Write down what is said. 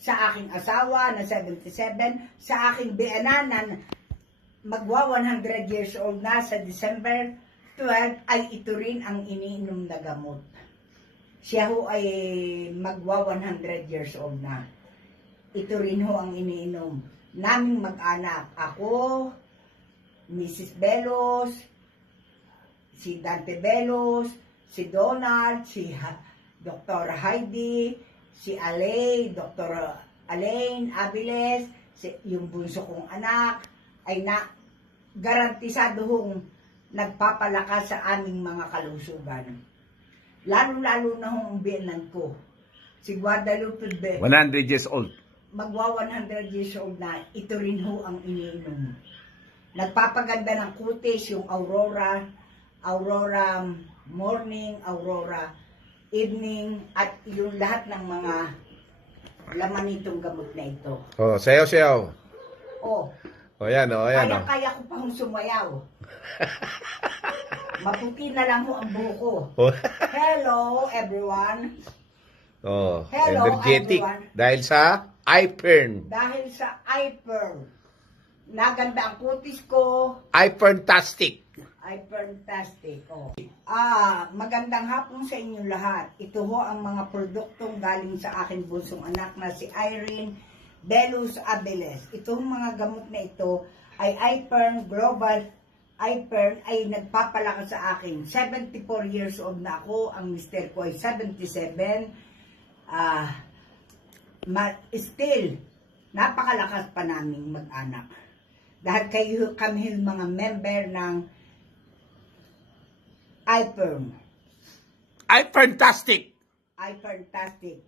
sa aking asawa na 77, sa aking biananan magwa 100 years old na sa December 12, ay ito rin ang iniinom na gamot. Siya ho ay magwa 100 years old na. Ito rin ho ang iniinom. Naming mag-anak. Ako, Mrs. Belos, si Dante Belos, si Donald, si Dr. Heidi, si Alay, Dr. Alain Aviles, yung bunso kong anak, ay garantisado hong nagpapalakas sa aming mga kalusugan. Lalo-lalo na hong biyanan ko, si Guadalupe Be. 100 years old. Magwa 100 years old na, ito rin ho ang iniinom. Nagpapaganda ng kutis, yung Aurora morning, Aurora evening, at yung lahat ng mga laman nitong gamot na ito. Oh, sayaw-sayaw. Oh. Oh, yan, oh, yan. Kaya ko pang sumayaw. Maputi na lang ho ang buho ko. Oh. Hello, everyone. Oh, Hello, energetic. everyone. Dahil sa iPern. Dahil sa iPern. Naganda ang kutis ko. iPerntastic. iPerntastic. Oh. Magandang hapon sa inyo lahat. Ito ho ang mga produktong galing sa aking bunsong anak na si Irene Belos Aviles. Itong mga gamot na ito ay iPern Global. iPern ay nagpapalakas sa akin. 74 years old na ako. Ang mister ko ay 77. Still, napakalakas pa naming mag-anak. Dahil kami mga member ng iPern. iPerntastic. iPerntastic.